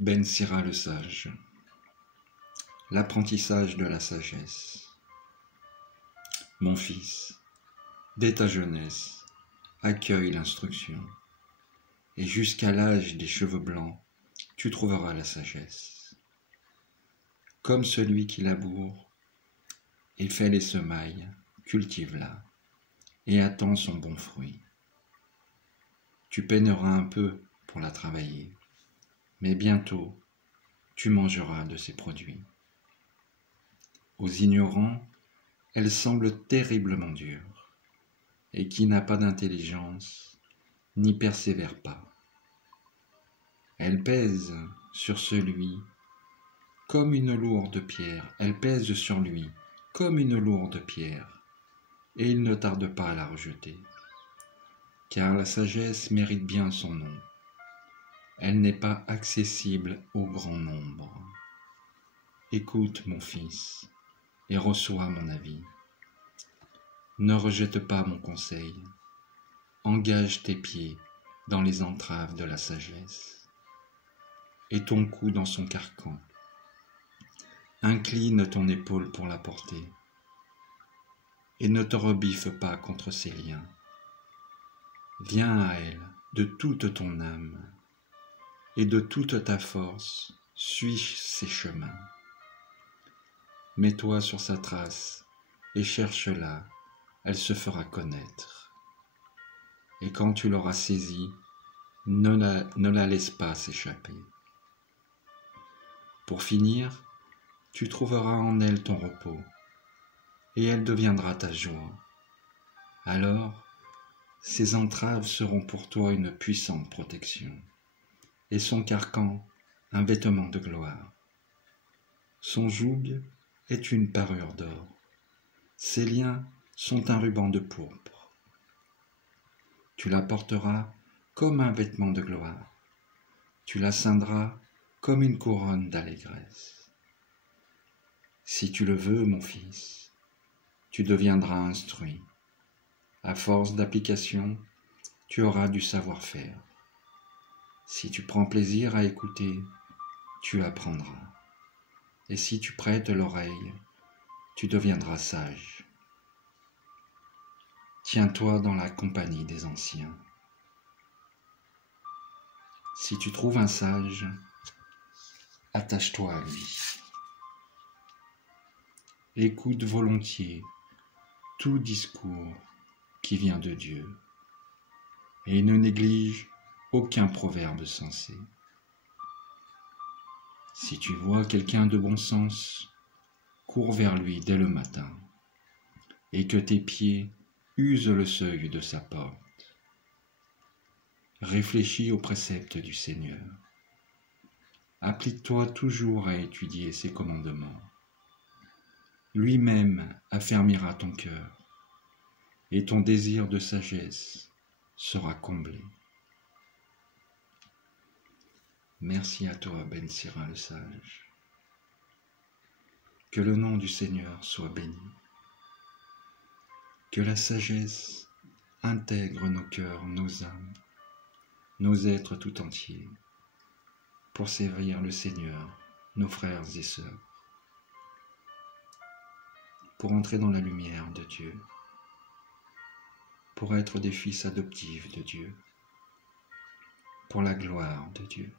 Ben Sira le sage. L'apprentissage de la sagesse. Mon fils, dès ta jeunesse, accueille l'instruction, et jusqu'à l'âge des cheveux blancs, tu trouveras la sagesse. Comme celui qui laboure et fait les semailles, cultive-la, et attends son bon fruit. Tu peineras un peu pour la travailler, mais bientôt tu mangeras de ses produits. Aux ignorants, elle semble terriblement dure, et qui n'a pas d'intelligence, n'y persévère pas. Elle pèse sur celui comme une lourde pierre, elle pèse sur lui comme une lourde pierre, et il ne tarde pas à la rejeter, car la sagesse mérite bien son nom. Elle n'est pas accessible au grand nombre. Écoute, mon fils, et reçois mon avis. Ne rejette pas mon conseil. Engage tes pieds dans les entraves de la sagesse, et ton cou dans son carcan. Incline ton épaule pour la porter, et ne te rebiffe pas contre ses liens. Viens à elle de toute ton âme, et de toute ta force, suis ses chemins. Mets-toi sur sa trace, et cherche-la, elle se fera connaître. Et quand tu l'auras saisie, ne la laisse pas s'échapper. Pour finir, tu trouveras en elle ton repos, et elle deviendra ta joie. Alors, ses entraves seront pour toi une puissante protection, et son carcan un vêtement de gloire. Son joug est une parure d'or, ses liens sont un ruban de pourpre. Tu la porteras comme un vêtement de gloire, tu la ceindras comme une couronne d'allégresse. Si tu le veux, mon fils, tu deviendras instruit. À force d'application, tu auras du savoir-faire. Si tu prends plaisir à écouter, tu apprendras. Et si tu prêtes l'oreille, tu deviendras sage. Tiens-toi dans la compagnie des anciens. Si tu trouves un sage, attache-toi à lui. Écoute volontiers tout discours qui vient de Dieu, et ne néglige aucun proverbe sensé. Si tu vois quelqu'un de bon sens, cours vers lui dès le matin, et que tes pieds usent le seuil de sa porte. Réfléchis aux préceptes du Seigneur. Applique-toi toujours à étudier ses commandements. Lui-même affermira ton cœur, et ton désir de sagesse sera comblé. Merci à toi, Ben Sira le sage. Que le nom du Seigneur soit béni. Que la sagesse intègre nos cœurs, nos âmes, nos êtres tout entiers, pour servir le Seigneur, nos frères et sœurs, pour entrer dans la lumière de Dieu, pour être des fils adoptifs de Dieu, pour la gloire de Dieu.